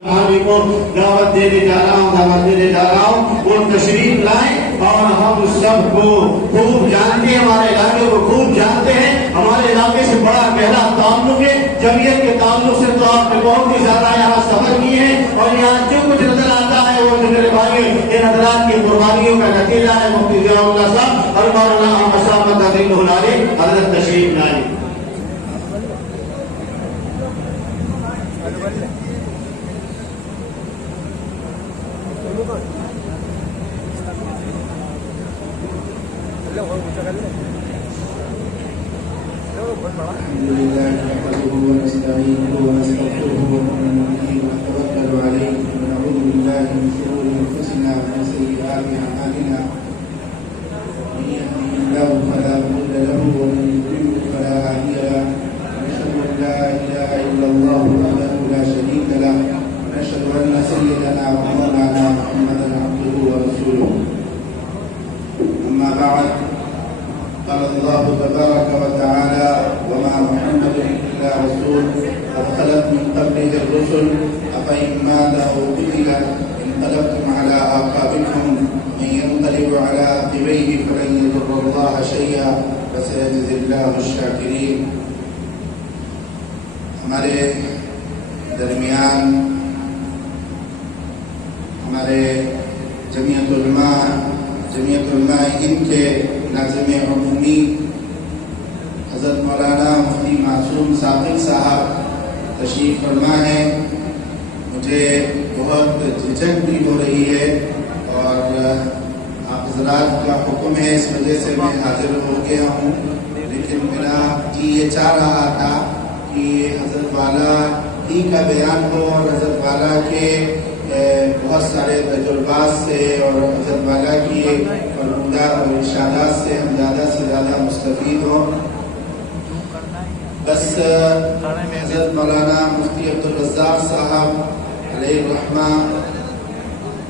کو دعوت دینے جا رہا ہوں وہ تشریف لائیں اور ہم سب کو خوب جانتے ہیں، ہمارے علاقے کو خوب جانتے ہیں، ہمارے علاقے سے بڑا گہرا تعلق ہے، جمعیت کے تعلق سے تو آپ نے بہت ہی زیادہ یہاں سفر کیے ہیں اور یہاں جو کچھ نظر آتا ہے وہ میرے بھائی ان حضرات کی قربانیوں کا نتیجہ ہے۔ مفتی ضیاء اللہ صاحب اور مولانا احمد شاہ مدنی العالی حضرت تشریف لائیں۔ الحمد لله نحمده ونستعينه ونستغفره ونؤمن به ونتوكل عليه ونعوذ بالله من شرور انفسنا ومن سيئات اعمالنا من يهده الله فلا مضل له ومن يضلل فلا هادي له ونشهد ان لا اله الا الله وحده لا شريك له ونشهد ان سيدنا ومولانا محمدا عبده ورسوله اما بعد قال الله تبارك وتعالى وما محمد إلا رسول قد خلت من قبله الرسل أفإن مات أو قتل انقلبتم على أعقابكم من ينقلب على عقبيه فلن يضر الله شيئا وسيجزي الله الشاكرين۔ ہمارے درمیان ہمارے جمعیت علماء ہند کے ناظم عمومی حضرت مولانا مفتی معصوم ثاقب صاحب تشریف فرما ہیں۔ مجھے بہت جھجک بھی ہو رہی ہے اور آپ حضرات کا حکم ہے، اس وجہ سے میں حاضر ہو گیا ہوں، لیکن میرا جی یہ چاہ رہا تھا کہ حضرت والا ہی کا بیان ہو اور حضرت والا کے بہت سارے تجربات سے اور حضرت والا کی فرمودہ اور ارشادات سے ہم زیادہ سے زیادہ مستفید ہوں۔ بس حضرت مولانا مفتی عبدالرزاق صاحب علیہ الرحمہ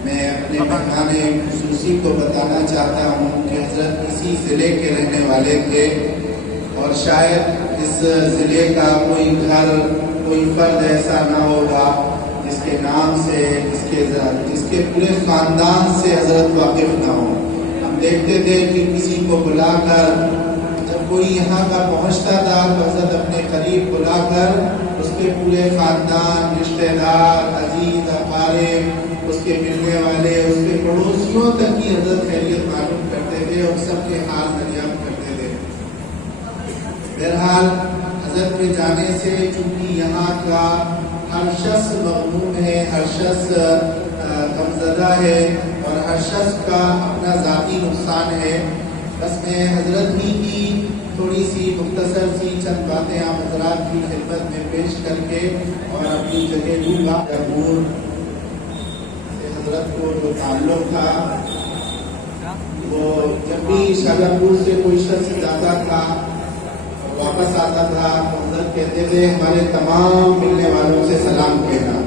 میں اپنے مہمان خصوصی کو بتانا چاہتا ہوں کہ حضرت اسی ضلع کے رہنے والے تھے اور شاید اس ضلع کا کوئی فرد ایسا نہ ہوگا جس کے نام سے جس کے پورے خاندان سے حضرت واقف نہ ہو۔ ہم دیکھتے تھے کہ کسی کو بلا کر جب کوئی یہاں کا پہنچتا تھا تو حضرت اپنے قریب بلا کر اس کے پورے خاندان، رشتہ دار، عزیز، اقارب، اس کے ملنے والے، اس کے پڑوسیوں تک کی حضرت خیریت معلوم کرتے تھے اور سب کے حال دریافت کرتے تھے۔ بہرحال حضرت کے جانے سے چونکہ یہاں کا ہر شخص مغموم ہے، ہر شخص غمزدہ ہے اور ہر شخص کا اپنا ذاتی نقصان ہے، بس میں حضرت ہی کی تھوڑی سی مختصر سی چند باتیں آپ حضرات کی خدمت میں پیش کر کے اور اپنی جگہ دوں گا۔ شاہجہانپور سے حضرت کو جو تعلق تھا وہ جب بھی شاہجہانپور سے کوئی شخص جاتا تھا واپس آتا تھا تو حضرت کہتے تھے ہمارے تمام ملنے والوں سے سلام کہنا۔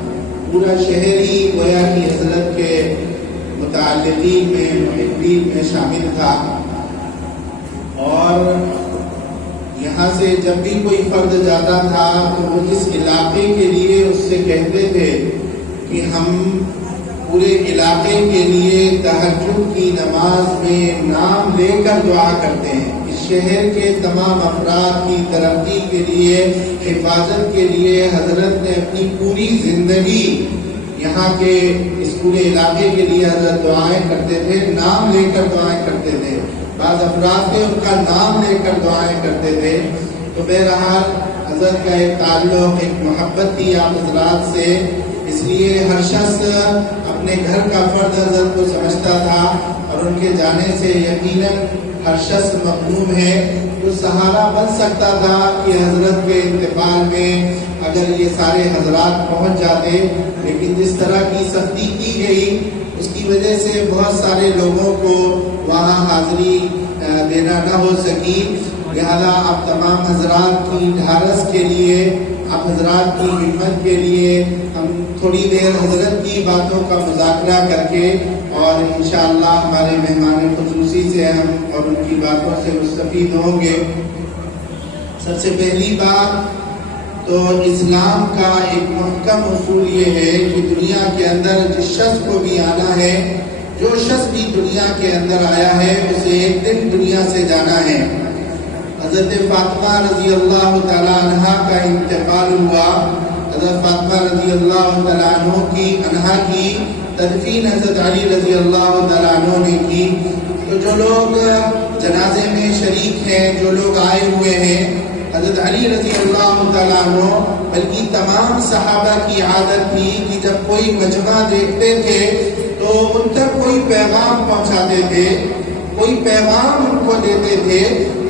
پورا شہر ہی گویا کہ حضرت کے متعلقین میں محبین میں شامل تھا اور یہاں سے جب بھی کوئی فرد جاتا تھا تو وہ اس علاقے کے لیے اس سے کہتے تھے کہ ہم پورے علاقے کے لیے تہجد کی نماز میں نام لے کر دعا کرتے ہیں۔ شہر کے تمام افراد کی ترقی کے لیے، حفاظت کے لیے حضرت نے اپنی پوری زندگی یہاں کے اس پورے علاقے کے لیے حضرت دعائیں کرتے تھے، نام لے کر دعائیں کرتے تھے۔ بعض افراد تھے ان کا نام لے کر دعائیں کرتے تھے۔ تو بہرحال حضرت کا ایک تعلق، ایک محبت تھی آپ حضرات سے، اس لیے ہر شخص اپنے گھر کا فرد حضرت کو سمجھتا تھا اور ان کے جانے سے یقیناً ہر شخص مغموم ہے جو سہارا بن سکتا تھا کہ حضرت کے انتقال میں اگر یہ سارے حضرات پہنچ جاتے، لیکن جس طرح کی سختی کی گئی اس کی وجہ سے بہت سارے لوگوں کو وہاں حاضری دینا نہ ہو سکی، لہذا آپ تمام حضرات کی ڈھارس کے لیے، آپ حضرات کی ہمت کے لیے ہم تھوڑی دیر حضرت کی باتوں کا مذاکرہ کر کے اور انشاءاللہ ہمارے مہمان خصوصی سے ہم اور ان کی باتوں سے مستفید ہوں گے۔ سب سے پہلی بات تو اسلام کا ایک محکم اصول یہ ہے کہ دنیا کے اندر جس شخص کو بھی آنا ہے، جو شخص بھی دنیا کے اندر آیا ہے، اسے ایک دن دنیا سے جانا ہے۔ حضرت فاطمہ رضی اللہ تعالیٰ عنہ کا انتقال ہوا۔ حضرت فاطمہ رضی اللہ تعالیٰ عنہ کی تدفین حضرت علی رضی اللہ تعالیٰ عنہ نے کی۔ تو جو لوگ جنازے میں شریک ہیں، جو لوگ آئے ہوئے ہیں، حضرت علی رضی اللہ تعالیٰ عنہ بلکہ تمام صحابہ کی عادت تھی کہ جب کوئی مجمع دیکھتے تھے تو ان تک کوئی پیغام پہنچاتے تھے، کوئی پیغام ان کو دیتے تھے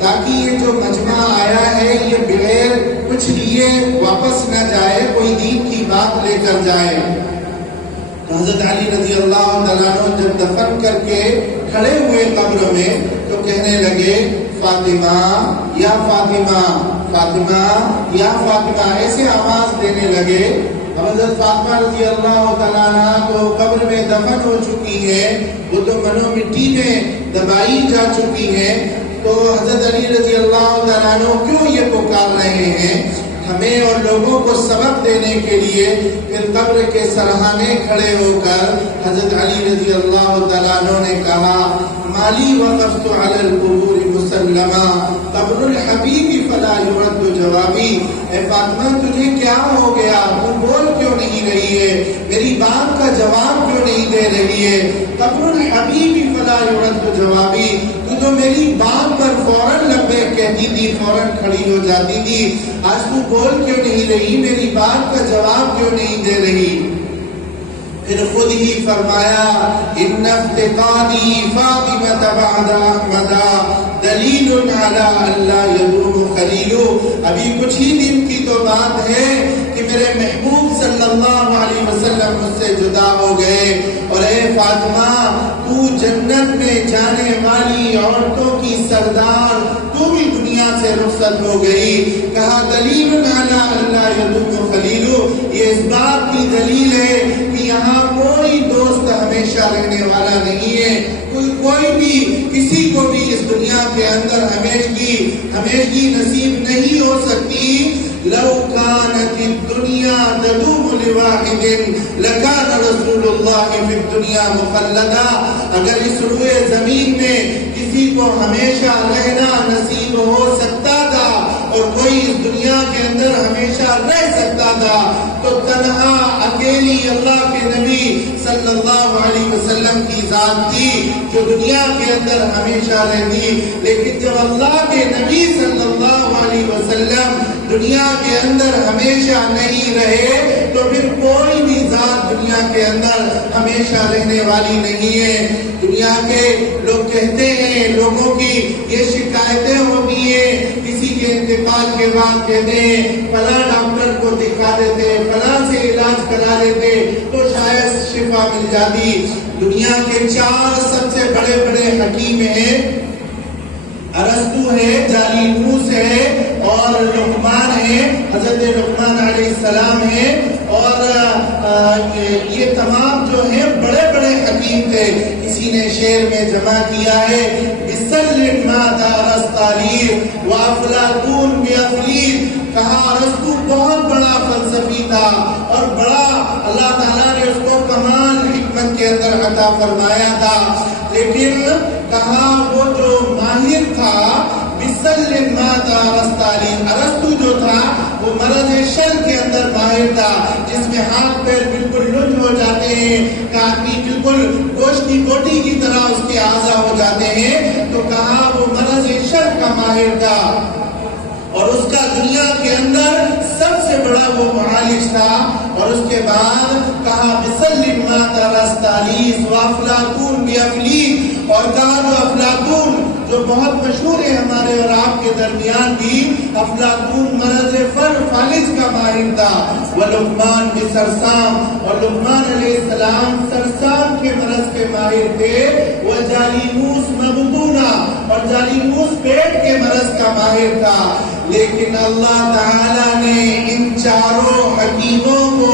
تاکہ یہ جو مجمع آیا ہے یہ بغیر کچھ لیے واپس نہ جائے، کوئی دین کی بات لے کر جائے۔ تو حضرت علی رضی اللہ تعالیٰ عنہ جب دفن کر کے کھڑے ہوئے قبر میں تو کہنے لگے فاطمہ یا فاطمہ، فاطمہ یا فاطمہ، ایسے آواز دینے لگے۔ حضرت فاطمہ رضی اللہ تعالیٰ عنہ تو قبر میں دفن ہو چکی ہے، وہ تو منو مٹی میں دبائی جا چکی ہے، تو حضرت علی رضی اللہ تعالیٰ عنہ کیوں یہ پکار رہے ہیں؟ ہمیں اور لوگوں کو سبق دینے کے لیے پھر قبر کے سرہانے کھڑے ہو کر حضرت علی رضی اللہ تعالیٰ عنہ نے کہا مالی وقفت علی القبور مسلمہ قبر الحبیب فلا یرد جوابی۔ اے فاطمہ تجھے کیا ہو گیا؟ تو بول کیوں نہیں رہی ہے؟ میری بات کا جواب کیوں نہیں دے رہی ہے؟ قبر الحبیب فلا یرد جوابی، تو جو میری بات پر فوراً لبیک کہتی تھی، فوراً کھڑی ہو جاتی تھی، آج تو بول کیوں نہیں رہی؟ میری بات کا جواب کیوں نہیں دے رہی؟ پھر خود ہی فرمایا ان افتقادی فاطمہ بعد احمد دلیل علی اللہ یدوم خلیل۔ ابھی کچھ ہی دن کی تو بات ہے کہ میرے محبوب صلی اللہ علیہ وسلم مجھ سے جدا ہو گئے، اور اے فاطمہ تو جنت میں جانے والی عورتوں کی سردار، تو بھی دنیا سے رخصت ہو گئی۔ کہا دلیل علی اللہ یدوم خلیل، یہ اس بات کی دلیل ہے کہ یہاں کوئی دوست ہمیشہ رہنے والا نہیں ہے، کوئی بھی کسی کو بھی اس دنیا کے اندر ہمیشگی نصیب نہیں ہو سکتی۔ لو كانت الدنيا تدوم لواحد لكان رسول الله في الدنيا مخلدا۔ اگر اس روئے زمین میں کسی کو ہمیشہ رہنا نصیب ہو سکتا تھا اور کوئی اس دنیا کے اندر ہمیشہ رہ سکتا تھا تو تنہا اکیلی اللہ کے نبی صلی اللہ علیہ وسلم کی ذات تھی جو دنیا کے اندر ہمیشہ رہتی۔ لیکن جب اللہ کے نبی صلی اللہ علیہ وسلم دنیا کے اندر ہمیشہ نہیں رہے تو پھر کوئی بھی ذات دنیا کے اندر ہمیشہ رہنے والی نہیں ہے۔ دنیا کے لوگ کہتے ہیں، لوگوں کی یہ شکایتیں ہوتی ہیں، کسی کے انتقال کے بعد کہتے ہیں فلاں ڈاکٹر کو دکھا دیتے، فلاں سے علاج کرا لیتے تو شاید شفا مل جاتی۔ دنیا کے 4 سب سے بڑے بڑے حکیم ہیں، ارسطو ہے، جالیموس ہے اور لقمان ہے، حضرت لقمان علیہ السلام ہے، اور یہ تمام جو ہیں بڑے بڑے حکیم تھے۔ کسی نے شعر میں جمع کیا ہے بسلم مات ارسطالی وافلاطون بافلیل، کہا ارسطو بہت بڑا فلسفی تھا اور بڑا اللہ تعالیٰ نے اس کو کمال حکمت کے اندر عطا فرمایا تھا، لیکن کہا وہ جو ماہر تھا بسلم مات ارسطالی، ارسطو جو تھا وہ مرض شر کے اندر ماہر تھا، جس میں ہاتھ پیر بالکل لنج ہو جاتے ہیں، کافی بالکل گوشت کی بوٹی کی طرح اس کے اعضاء ہو جاتے ہیں، تو کہا وہ مرض شر کا ماہر تھا اور اس کا دنیا کے اندر سب سے بڑا وہ معالج تھا۔ اور اس کے بعد کہا بسلم مات ارسطالی وافلاطون بافلیل، اور کہا جو افلاطون جو بہت مشہور ہے ہمارے اور آپ کے درمیان بھی، افلاطون مرض فالج کا ماہر تھا، ولقمان بسرسام، اور لقمان علیہ السلام سرسام کے مرض کے ماہر تھے، وجالیموس مبطونہ، اور جالیموس پیٹ کے مرض کا ماہر تھا۔ لیکن اللہ تعالیٰ نے ان 4 حکیموں کو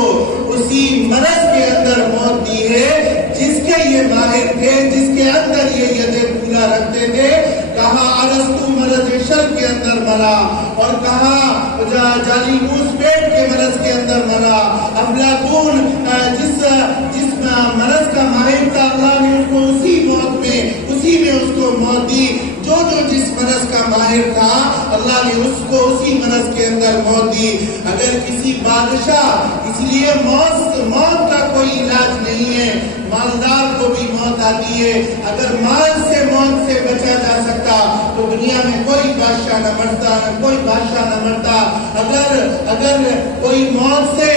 اسی مرض کے اندر موت دی ہے جس کے یہ ماہر تھے، جس کے اندر یہ ید پورا رکھتے تھے۔ کہا ارسطو مرض شر کے اندر اندر مرا، اور کہا جالینوس پیٹ کے مرض کے اندر مرا، افلاطون جس مرض کا ماہر تھا اللہ نے اس کو اسی میں اس کو موت دی، جو جس مرض کا ماہر تھا اللہ نے اس کو اسی مرض کے اندر موت دی۔ اگر کسی بادشاہ، اس لیے موت کا کوئی علاج نہیں ہے، مالدار کو بھی موت آتی ہے، اگر مال سے موت سے بچا جا سکتا تو دنیا میں کوئی بادشاہ نہ مرتا، کوئی بادشاہ نہ مرتا۔ اگر کوئی موت سے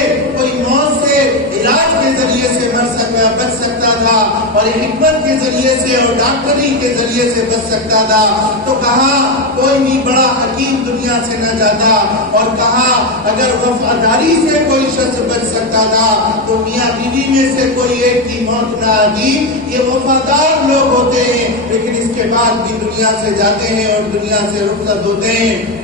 علاج کے ذریعے سے بچ سکتا تھا اور حکمت کے ذریعے سے اور ڈاکٹری کے ذریعے سے بچ سکتا تھا تو کہا کوئی بھی بڑا حکیم دنیا سے نہ جاتا، اور کہا اگر وفاداری سے کوئی شخص بچ سکتا تھا تو میاں بیوی میں سے کوئی ایک کی موت نہ آتی۔ یہ وفادار لوگ ہوتے ہیں لیکن اس کے بعد بھی دنیا سے جاتے ہیں اور دنیا سے رخصت ہوتے ہیں۔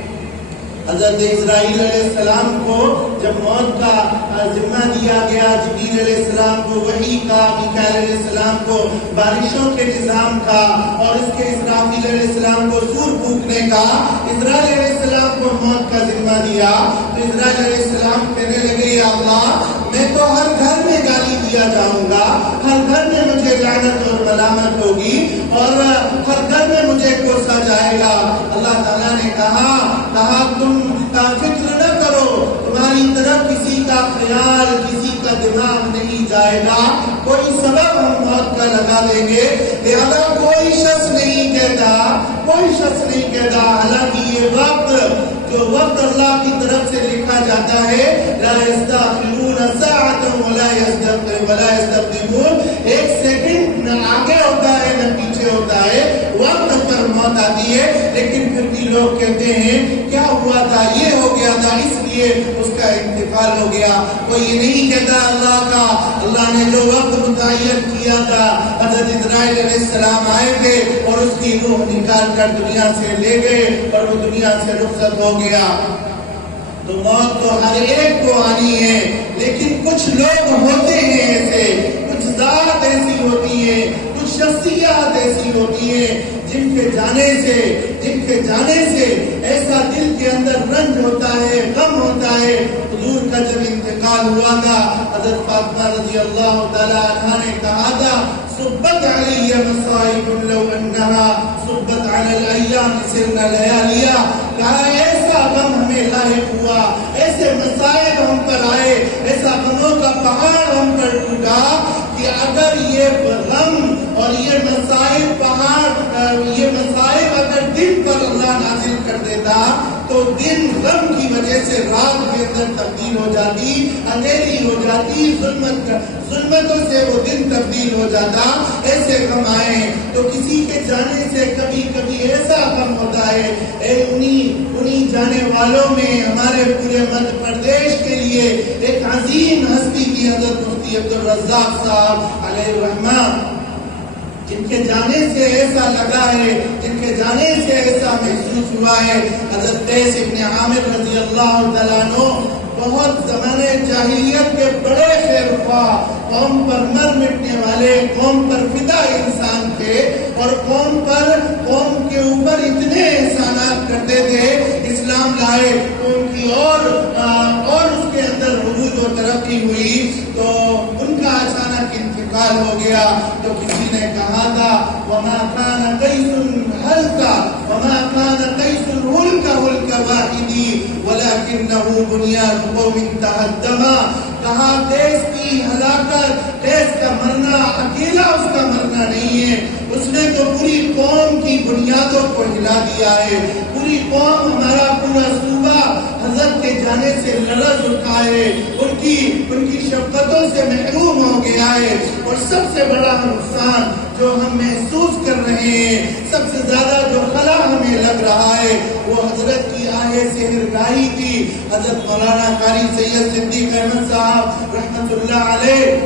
حضرت اسرائیل علیہ السلام کو جب موت کا ذمہ دیا گیا، جبریل علیہ السلام کو وحی کا، میکائیل علیہ السلام کو بارشوں کے نظام کا، اور اس کے اسرافیل علیہ السلام کو سور پھونکنے کا، اسرائیل علیہ السلام کو موت کا ذمہ دیا تو اسرائیل علیہ السلام کہنے لگے یا اللہ میں تو ہر گھر میں گالی دیا جاؤں گا، ہر گھر میں مجھے لعنت اور ملامت ہوگی اور ہر گھر میں مجھے کوسا جائے گا۔ اللہ تعالیٰ نے کہا تم فکر نہ کرو، تمہاری طرف کسی کا خیال، کسی کا دماغ نہیں جائے گا، کوئی سبب ہم موت کا لگا دیں گے، لہذا کوئی شخص نہیں کہتا، حالانکہ یہ وقت اللہ کی طرف سے لکھا جاتا ہے، لا یستأخرون ساعة ولا یستقدمون، ایک سیکنڈ نہ آگے ہوتا ہے نہ پیچھے ہوتا ہے، وقت پر موت آتی ہے، لیکن پھر بھی لوگ کہتے ہیں کیا ہوا تھا، یہ ہو گیا تھا اس لیے اس کا انتقال ہو گیا۔ کوئی یہ نہیں کہتا اللہ نے جو وقت متعین کیا تھا، حضرت اسرائیل علیہ السلام آئے تھے اور اس کی روح نکال کر دنیا سے لے گئے اور وہ دنیا سے رخصت ہو گیا۔ تو موت تو ہر ایک کو آنی ہے، لیکن کچھ لوگ ہوتے ہیں ایسے، کچھ ذات ایسی ہوتی ہے، کچھ شخصیات ایسی ہوتی ہیں جن کے جانے سے ایسا دل کے اندر رنج ہوتا ہے، غم ہوتا ہے۔ حضور کا جب انتقال ہوا تھا، حضرت فاطمہ رضی اللہ تعالی عنہا نے کہا تھا صبت علی مصائب لو انہا صبت علی الایام سرنا لیالیا، کہا ایسا غم ہمیں لاحق ہوا، ایسے مصائب ہم پر آئے، ایسا غموں کا پہاڑ ہم پر ٹوٹا کہ اگر یہ غم اور یہ مصائب اگر دن پر اللہ نازل کر دیتا تو دن غم کی وجہ سے رات کے اندر تبدیل ہو جاتی، اندھیری ہو جاتی، ظلمتوں سے وہ دن تبدیل ہو جاتا۔ ایسے غم آئے تو کسی کے جانے سے کبھی ایسا غم ہوتا ہے۔ انہی جانے والوں میں ہمارے پورے مدھیہ پردیش کے لیے ایک عظیم ہستی کی حضرت مفتی عبدالرزاق صاحب علیہ الرحمہ، جن کے جانے سے ایسا لگا ہے، جن کے جانے سے ایسا محسوس ہوا ہے۔ حضرت قیس ابن عامر رضی اللہ تعالیٰ عنہ بہت زمانے جاہلیت کے بڑے خیر خواہ، قوم پر مر مٹنے والے، قوم پر فدا انسان تھے اور قوم کے اوپر اتنے احسانات کرتے تھے، اسلام لائے تو ان کی اور اس کے اندر حدود و ترقی ہوئی، تو ان کا اچانک انتقال ہو گیا تو کسی نے کہا تھا وما كان قيس هلك واحدی ولكنه بنيان قوم تهدما، کہا قیس کی ہلاکت، قیس کا مرنا اکیلا اس کا مرنا نہیں ہے، اس نے تو پوری قوم کی بنیادوں کو ہلا دیا ہے، پوری قوم، ہمارا پورا صوبہ حضرت کے جانے سے لرز اٹھا ہے، ان کی شفقتوں سے محروم ہو گیا ہے، اور سب سے بڑا نقصان جو ہم محسوس کر رہے ہیں، سب سے زیادہ جو خلا ہمیں لگ رہا ہے وہ حضرت کی آہ سحرگاہی تھی۔ حضرت مولانا قاری سید صدیق احمد صاحب رحمت اللہ علیہ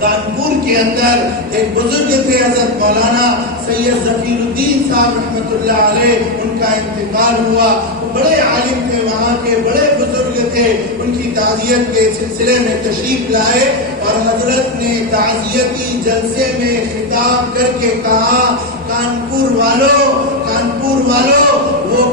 کانپور کے اندر ایک بزرگ تھے، حضرت مولانا سید ظفیر الدین صاحب رحمت اللہ علیہ، ان کا انتقال ہوا۔ وہ بڑے عالم تھے، وہاں کے بڑے بزرگ تھے، ان کی تعزیت کے سلسلے میں تشریف لائے اور حضرت نے تعزیتی جلسے میں خطاب کر کے کہا کانپور والوں وہ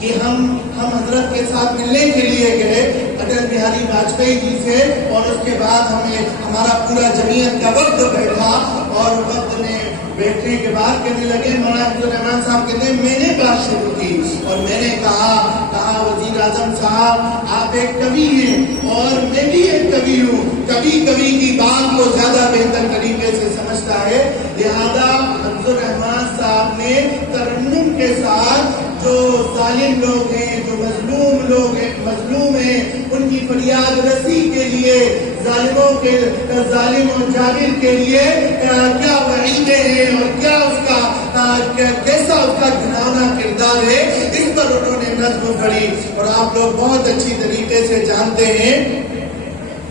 کہ ہم حضرت کے ساتھ ملنے کے لیے گئے اٹل بہاری واجپئی جی سے، اور اس کے بعد ہمارا پورا جمعیت کا وقت بیٹھا، اور وقت میں بیٹھنے کے بعد کہنے لگے، مولانا عبدالرحمان صاحب کہتے ہیں میں نے بات شروع کی اور میں نے کہا وزیر اعظم صاحب آپ ایک کوی ہیں اور میں بھی ایک کوی ہوں، کبھی کبھی کی بات کو زیادہ بہتر طریقے سے سمجھتا ہے، لہذا عبدالرحمان صاحب نے ترنم کے ساتھ جو ظالم لوگ ہیں، جو مظلوم ہیں ان کی فریاد رسی کے لیے، ظالم و جابر کے لیے کیا وعیدیں ہیں اور کیا کیسا اس کا گھناؤنا کردار ہے، اس پر انہوں نے نظم پڑھی۔ اور آپ لوگ بہت اچھی طریقے سے جانتے ہیں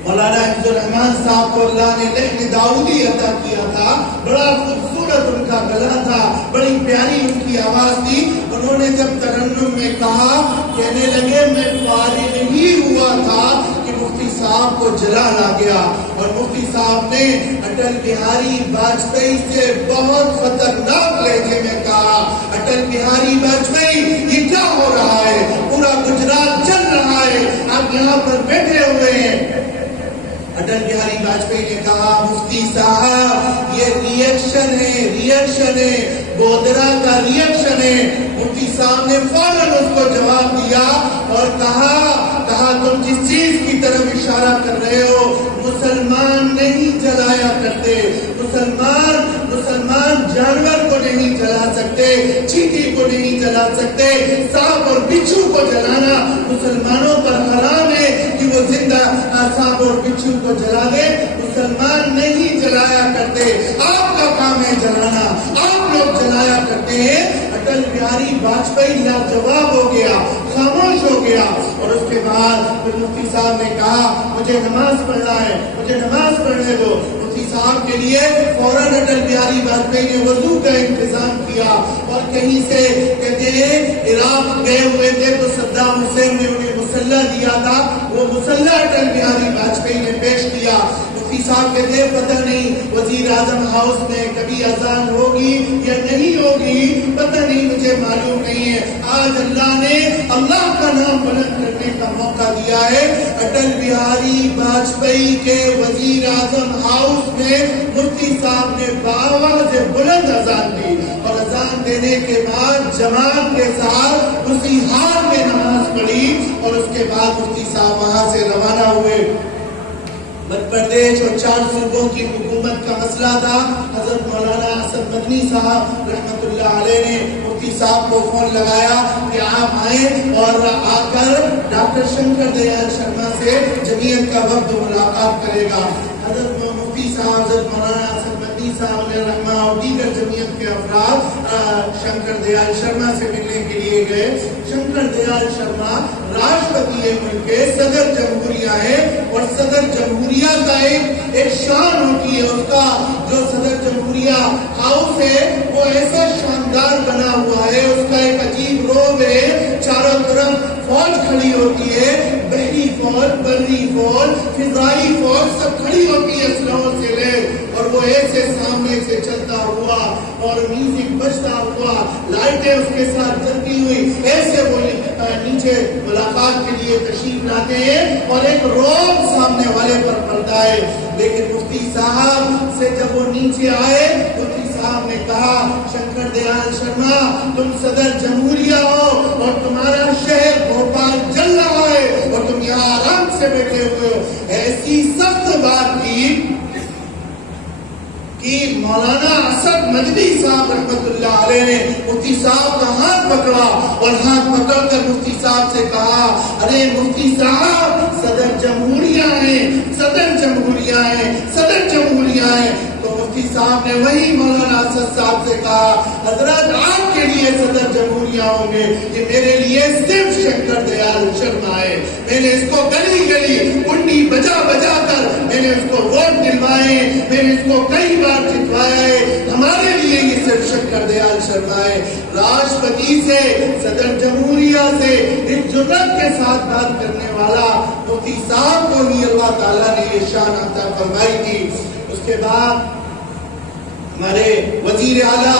مولانا عبدالرحمان صاحب کو اللہ نے لحن داؤدی عطا کیا تھا، بڑا خوبصورت ان کا گلا تھا، بڑی پیاری ان کی آواز تھی۔ انہوں نے جب ترنم میں کہا، کہنے لگے میں فارغ ہی ہوا تھا کہ مفتی صاحب کو جلال آ گیا، اور مفتی صاحب نے اٹل بہاری واجپئی سے بہت خطرناک لہجے میں کہا، اٹل بہاری واجپئی یہ کیا ہو رہا ہے؟ پورا گجرات چل رہا ہے، آپ یہاں پر بیٹھے ہوئے ہیں۔ اٹل بہاری واجپئی نے کہا، مفتی صاحب یہ ریئیکشن ہے، گودرا کا ریئیکشن ہے۔ مفتی صاحب نے فوراً اس کو جواب دیا اور کہا تم جس چیز کی طرف اشارہ کر رہے ہو مسلمان نہیں جلایا کرتے، مسلمان جانور کو نہیں جلا سکتے، چیٹی کو نہیں جلا سکتے، سانپ اور بچھو کو جلانا مسلمانوں پر حرام ہے کہ وہ زندہ سانپ اور بچھو کو جلا دے، مسلمان نہیں جلایا کرتے، آپ کا کام ہے جلانا، آپ لوگ جلایا کرتے ہیں۔ اٹل بہاری واجپئی لاجواب ہو گیا، خاموش ہو گیا، اور اس کے بعد پھر مفتی صاحب نے کہا مجھے نماز پڑھنا ہے، مجھے نماز پڑھنے دو۔ مفتی صاحب کے لیے فوراً اٹل بہاری واجپئی نے وضو کا انتظام کیا، اور کہیں سے کہتے ہیں عراق گئے ہوئے تھے تو صدام حسین نے انہیں مسلح دیا تھا، وہ مسلح اٹل بہاری واجپئی نے پیش کیا۔ مفتی صاحب کہتے ہیں پتہ نہیں وزیر اعظم ہاؤس میں کبھی اذان ہوگی یا نہیں ہوگی، پتہ نہیں، مجھے معلوم نہیں ہے۔ آج اللہ نے اللہ کا نام بلند کرنے کا موقع دیا ہے۔ اٹل بہاری واجپئی کے وزیر اعظم ہاؤس میں مفتی صاحب نے بآواز بلند اذان دی، اور اذان دینے کے بعد جماعت کے ساتھ اسی حال میں نماز پڑھی، اور اس کے بعد مفتی صاحب وہاں سے روانہ ہوئے۔ مدھیہ پردیش اور 4 صوبوں کی حکومت کا مسئلہ تھا۔ حضرت مولانا اسد مدنی صاحب رحمۃ اللہ علیہ نے مفتی صاحب کو فون لگایا کہ آپ آئیں اور آ کر ڈاکٹر شنکر دیال شرما سے جمعیت کا وفد ملاقات کرے گا۔ حضرت مفتی صاحب، حضرت مولانا اسد مدنی صاحب علیہ رحمہ اور دیگر جمعیت کے افراد شنکر دیال شرما سے ملنے کے لیے گئے۔ شنکر دیال شرما راشٹرپتی ملک کے صدر جمہوریہ ہے، اور صدر جمہوریہ کا ایک شان ہوتی ہے، اس کا جو صدر جمہوریہ ہاؤس ہے وہ ایسا شاندار بنا ہوا ہے، اس کا ایک عجیب روب ہے، چاروں طرف فوج کھڑی ہوتی ہے، بحری فوج، بری فوج، فضائی فوج سب کھڑی ہوتی ہے اسلحوں سے لے، اور وہ ایسے سامنے سے چلتا ہوا اور میوزک بجتا ہوا، لائٹیں اس کے ساتھ جلتی ہوئی، ایسے وہ نیچے ملاقات کے لیے تشریف لاتے ہیں، اور ایک روب سامنے والے پر پڑتا ہے۔ لیکن مفتی صاحب سے جب وہ نیچے آئے، مفتی صاحب نے کہا شنکر دیال شرما تم صدر جمہوریہ ہو اور تمہارا شہر بھوپال جل رہا ہے اور تم یہاں آرام سے بیٹھے ہوئے ہو۔ ایسی سخت بات کی کہ مولانا اسد مدنی صاحب رحمۃ اللہ علیہ نے مفتی صاحب کا ہاتھ پکڑا، اور ہاتھ پکڑ کر مفتی صاحب سے کہا ارے مفتی صاحب صدر جمہوریہ ہیں، صدر جمہوریہ ہیں، صدر جمہوریہ ہیں۔ تو مفتی صاحب نے وہی مولانا اسد صاحب سے کہا حضرت آپ کے لیے صدر جمہوریہ ہوں گے، یہ میرے لیے صرف شنکر دیال شرما ہے، میں نے اس کو گلی گلی کنڈی بجا بجا کر میں نے اس کو ووٹ دلوائے، میں نے اس کو کئی بار جتوایا ہے، ہمارے لیے یہ صرف شنکر دیال شرما ہے۔ راشٹرپتی سے، صدر جمہوریہ سے اس جرأت کے ساتھ بات کرنے والا مفتی صاحب کو ہی اللہ تعالیٰ نے یہ شان عطا فرمائی تھی۔ اس کے بعد ہمارے وزیر اعلیٰ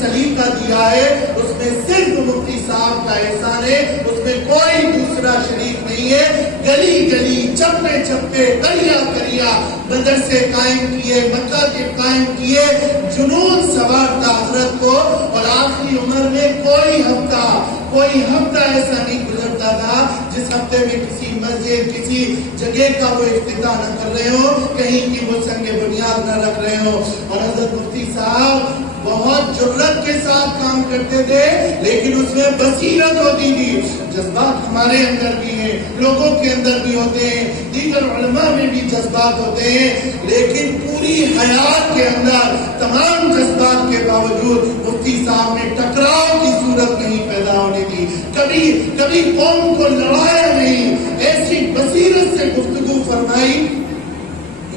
سلیقہ دیا ہے اس میں صرف مفتی صاحب کا احسان ہے، اس میں کوئی دوسرا شریک نہیں ہے۔ گلی گلی، چپے چپے، کریا کریا مدرسے قائم کیے، مکہ کے قائم کیے، جنون سوار تھا حضرت کو، اور آخری عمر میں کوئی ہفتہ ایسا نہیں گزرتا تھا جس ہفتے میں کسی مسجد، کسی جگہ کا وہ افتتاح نہ کر رہے ہو، کہیں کی وہ سنگ بنیاد نہ رکھ رہے ہو۔ اور حضرت مفتی صاحب بہت جرت کے ساتھ کام کرتے تھے، لیکن اس میں بصیرت ہوتی تھی۔ جذبات ہمارے اندر بھی ہیں، لوگوں کے اندر بھی ہوتے ہیں، دیگر علماء میں بھی جذبات ہوتے ہیں، لیکن پوری حیات کے اندر تمام جذبات کے باوجود مفتی صاحب نے ٹکراؤ کی صورت نہیں پیدا ہونے دی، کبھی قوم کو لڑایا نہیں، ایسی بصیرت سے گفتگو فرمائی۔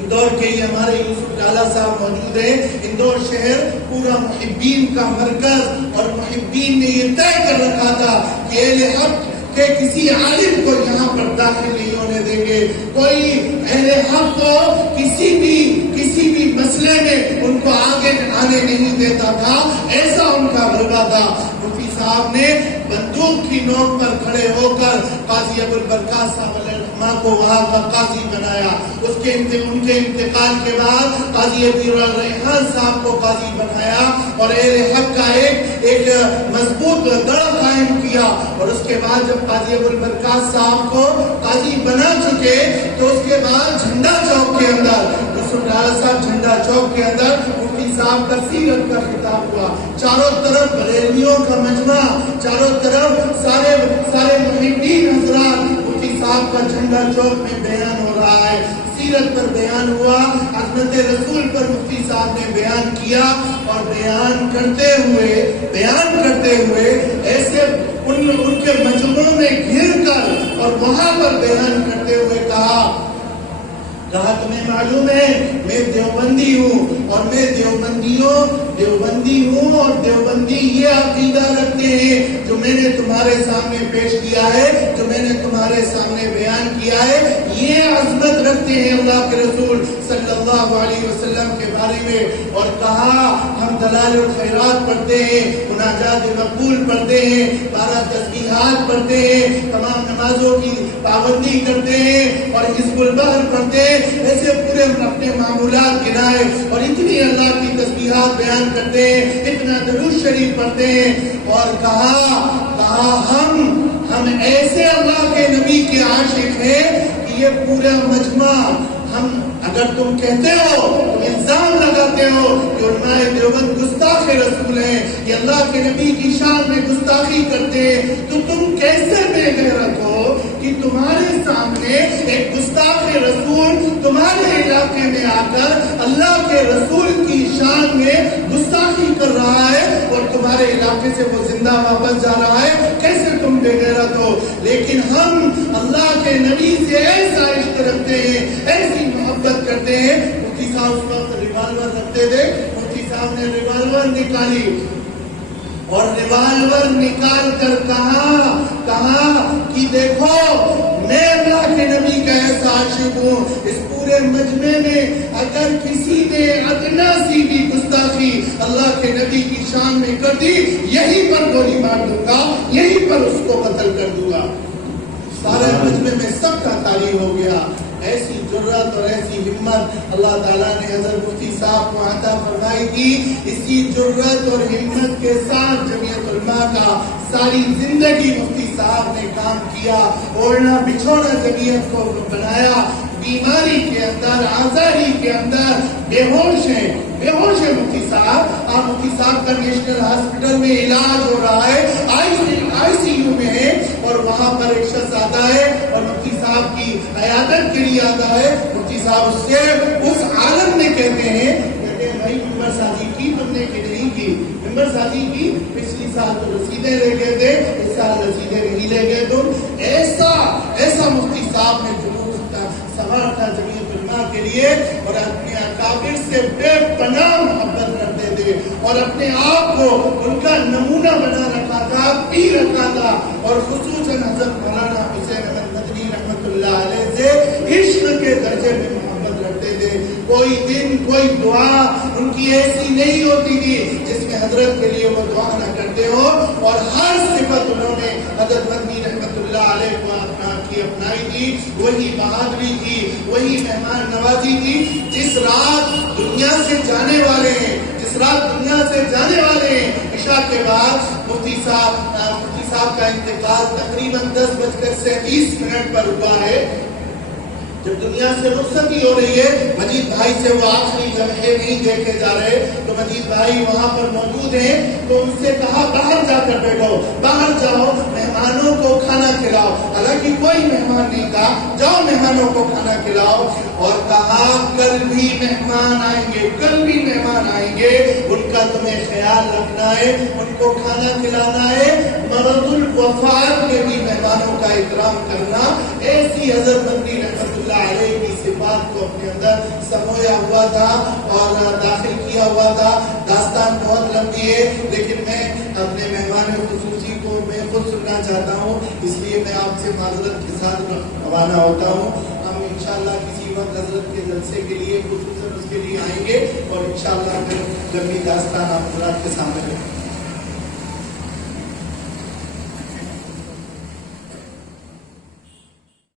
اندور کے ہی ہمارے یوسف ڈالا صاحب موجود ہیں۔ اندور شہر پورا محبین کا مرکز، اور محبین نے یہ طے کر رکھا تھا کہ اہل حق کہ کسی عالم کو یہاں پر داخل نہیں ہونے دیں گے، کوئی اہل حق کو کسی بھی مسئلے میں ان کو آگے آنے نہیں دیتا تھا، ایسا ان کا غلبہ تھا۔ مفتی صاحب نے بندوق کی نوک پر کھڑے ہو کر قاضی ابوالبرکات صاحب علیہ الرحمہ کو وہاں کا قاضی بنایا۔ ان کے انتقال کے بعد قاضی ابوالریحان صاحب کو قاضی بنایا، اور اہل حق کا ایک مضبوط گڑھ قائم کیا۔ اور اس کے بعد جب قاضی ابوالبرکات صاحب کو قاضی بنا چکے تو اس کے بعد جھنڈا چوک کے اندر یوسف ڈالا صاحب جھنڈا چوک کے اندر مفتی صاحب کا سیرت کا خطاب ہوا۔ چاروں طرف بریلویوں کا مجمع، چاروں طرف سارے محبین حضرات، مفتی صاحب کا جھنڈا چوک میں بیان ہو رہا ہے، سیرت پر بیان ہوا، عظمت رسول پر مفتی صاحب نے بیان کیا، اور بیان کرتے ہوئے ایسے ان کے مجموعوں میں گھر کر اور وہاں پر بیان کرتے ہوئے کہا تمہیں معلوم ہے میں دیوبندی ہوں، اور میں دیوبندی ہوں، اور دیوبندی یہ عقیدہ رکھتے ہیں جو میں نے تمہارے سامنے پیش کیا ہے، جو میں نے تمہارے سامنے بیان کیا ہے، یہ عظمت رکھتے ہیں اللہ کے رسول صلی اللہ علیہ وسلم کے بارے میں۔ اور کہا ہم دلائل الخیرات پڑھتے ہیں، مناجات مقبول پڑھتے ہیں، 12 تسبیحات پڑھتے ہیں، تمام نمازوں کی پابندی کرتے ہیں، اور حزب البحر پڑھتے ہیں، ایسے پورے اپنے معمولات گنائے، اور اتنی اللہ کی تسبیحات بیان کرتے ہیں، اتنا درود شریف پڑھتے ہیں۔ اور کہا ہم ایسے اللہ کے نبی کے عاشق ہیں کہ یہ پورا مجمع، ہم اگر تم کہتے ہو، تم الزام لگاتے ہو کہ علماء دیوبند گستاخ رسول ہیں، یہ اللہ کے نبی کی شان میں گستاخی کرتے ہیں، تو تم کیسے بے غیرت ہو کہ تمہارے سامنے ایک گستاخ رسول تمہارے علاقے میں آ کر اللہ کے رسول کی شان میں گستاخی کر رہا ہے، اور تمہارے علاقے سے وہ زندہ واپس جا رہا ہے، کیسے تم بے غیرت ہو؟ لیکن ہم اللہ کے نبی سے ایسا عشق رکھتے ہیں، ایسی محبت کرتے ہیں۔ مفتی صاحب اس وقت ریوالور رکھتے تھے، مفتی صاحب نے ریوالور نکالی، اور ریوالور نکال کر کہا کہ دیکھو میں اللہ کے نبی کا ایسا عاشق ہوں، اس پورے مجمع میں اگر کسی نے ادنا سی بھی گستاخی اللہ کے نبی کی شان میں کر دی، یہیں پر گولی مار دوں گا، یہیں پر اس کو قتل کر دوں گا۔ سارے مجمع میں سب کا تعلیم ہو گیا۔ ایسی جرات اور ایسی ہمت اللہ تعالیٰ نے حضرت مفتی صاحب کو عطا فرمائی تھی۔ اسی جرات اور ہمت کے ساتھ جمعیت علماء کا ساری زندگی مفتی صاحب نے کام کیا، اوڑھنا بچھوڑنا جمعیت کو بنایا۔ بیماری کے اندر، آزاری کے اندر بے ہوش ہے مفتی صاحب۔ آپ مفتی صاحب کا نیشنل ہاسپٹل میں علاج ہو رہا ہے، آئی سی یو میں ہے، اور وہاں پر ایک شخص آتا ہے اور مفتی صاحب کی عیادت کے لیے آتا ہے۔ مفتی صاحب اس عالم میں کہتے ہیں بھائی ممبر سازی کی تم نے کہ نہیں کی؟ ممبر سازی کی، پچھلی سال تو رسیدیں لے گئے تھے، اس سال رسیدیں نہیں لے گئے تم۔ ایسا مفتی صاحب نے جلوس سوار تھا جمعیت علماء کے لیے، اور اپنے اکابر سے بے پناہ محبت کرتے تھے، اور اپنے آپ کو ان کا نمونہ بنا رکھا تھا، پی رکھا تھا، اور خصوصاً حضرت مولانا حسین احمد مدنی رحمۃ اللہ علیہ سے عشق کے درجے میں محبت رکھتے تھے۔ تھے. کوئی دن کوئی دعا ان کی ایسی نہیں ہوتی تھی جس میں حضرت کے لیے وہ دعا نہ کرتے ہو. اور ہر صفت انہوں نے حضرت مدنی رحمت اللہ علیہ کو اپنائی تھی. وہی بہادری تھی, وہی مہمان نوازی تھی. جس رات دنیا سے جانے والے ہیں, جس رات دنیا سے جانے والے ہیں, عشاء کے بعد مفتی صاحب کا انتقال تقریباً 10:37 پر ہوا ہے. جب دنیا سے رخصتی ہو رہی ہے, مجید بھائی سے وہ آخری لمحے نہیں دیکھے جا رہے, تو مجید بھائی وہاں پر موجود ہیں. تو ان سے کہا باہر جا کر بیٹھو, باہر جاؤ, مہمانوں کو کھانا کھلاؤ. حالانکہ کوئی مہمان نہیں تھا, جاؤ مہمانوں کو کھانا کھلاؤ. اور کہا کل بھی مہمان آئیں گے, کل بھی مہمان آئیں گے, ان کا تمہیں خیال رکھنا ہے, ان کو کھانا کھلانا ہے. مرض الوفات میں بھی مہمانوں کا اکرام کرنا. ایسی حضرت مدنی رحمت اللہ علیہ کی صفات کو اپنے اندر سمویا ہوا تھا اور داخل کیا ہوا تھا. داستان بہت لمبی ہے, لیکن میں اپنے مہمان خصوصی کو میں خود سننا چاہتا ہوں, اس لیے میں آپ سے معذرت کے ساتھ روانہ ہوتا ہوں. ہم انشاءاللہ کسی وقت حضرت کے جلسے کے لیے خصوصاً اس کے لیے آئیں گے اور انشاءاللہ پھر لمبی داستان آپ حضرات کے سامنے رکھیں.